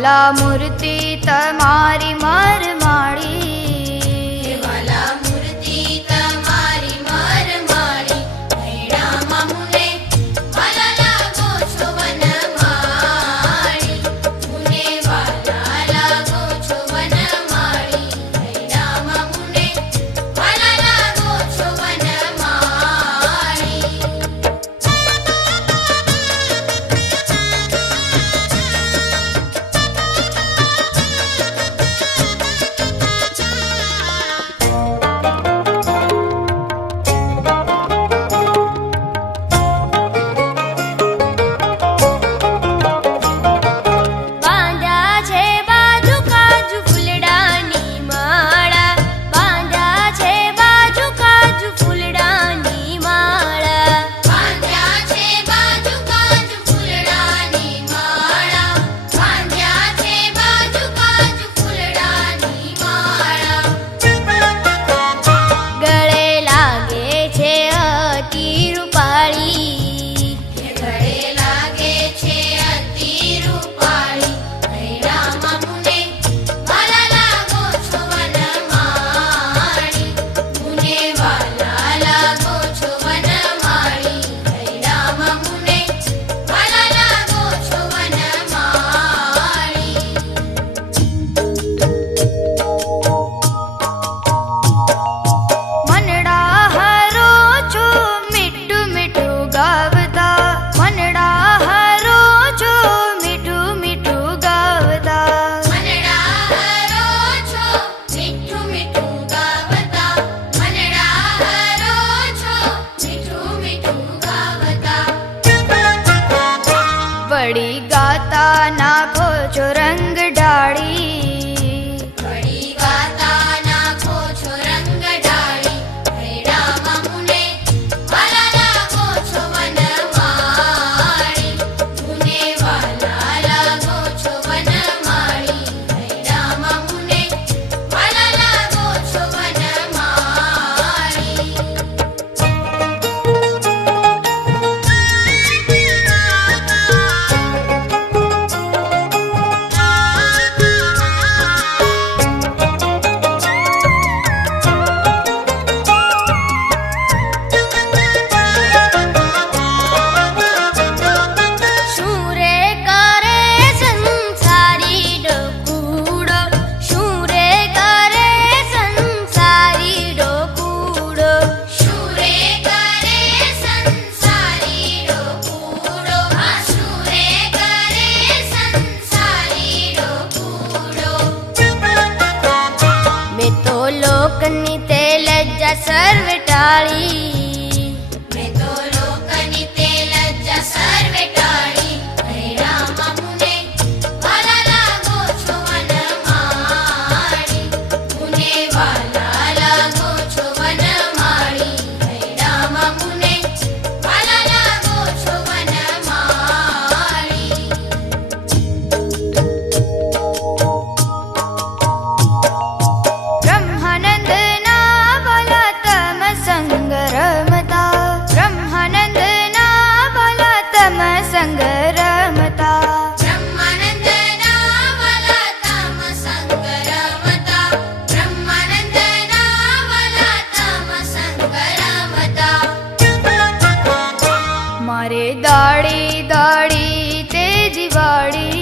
વાલા મૂર્તિ તમારી મરમાળી, વાલા મૂર્તિ તમારી મરમાળી, ભૈડામાં મુને વાલા લાગો છો વનમાળી, મુને વાલા લાગો છો વનમાળી, ભૈડામાં મુને વાલા લાગો છો વનમાળી. બાંધ્યા છે બાજુ કાજુ ફૂલડાની માળા, બાંધ્યા છે બાજુ કાજુ ફૂલડાની માળા, બાંધ્યા છે બાજુ કાજુ ફૂલડાની માળા, બાંધ્યા છે બાજુ કાજુ ફૂલડાની માળા. ગળે લાગે છે અતિ રૂપાળી, ગળે લાગે છે અતિ રૂપાળી, ભૈડામાં મુને વાલા લાગો છો વનમાળી, મુને વાલા લાગો છો વનમાળી, ભૈડામાં મુને વાલા લાગો છો વનમાળી. મનડા હરો છો મીઠું મીઠું ગાવતા, મનડા હરો છો મીઠું મીઠું ગાવતા, મનડા હરો છો મીઠું મીઠું ગાવતા, મનડા હરો છો મીઠું મીઠું ગાવતા. વળી ગાતા નાખો છો રંગ ઢાળી, વળી ગાતા નાખો છો રંગ ઢાળી, ભૈડામાં મુને વાલા લાગો છો વનમાળી, મુને વાલા લાગો છો વનમાળી, ભૈડામાં મુને વાલા લાગો છો વનમાળી. શું રે કરે સંસારી ડોકુડો, શું રે કરે સંસારી ડોકુડો, શું રે કરે સંસારી ડોકુડો, હા શું રે કરે સંસારી ડોકુડો. મેં તો લોકની તે લજ્જા સર્વ ટાળી, મેં તો લોકની તે લજ્જા સર્વે ટાળી, ભૈડામાં મુને વાલા લાગો છો વનમાળી, મુને વાલા લાગો છો વનમાળી, ભૈડામાં મુને વાલા લાગો છો વનમાળી. બ્રહ્માનંદના વાલા તમ સંગ રમતા, બ્રહ્માનંદના વાલા તમ સંગ રમતા, બ્રહ્માનંદના વાલા તમ સંગ રમતા, બ્રહ્માનંદના વાલા તમ સંગ રમતા. મારે દાડી દાડી તે જીવાડી,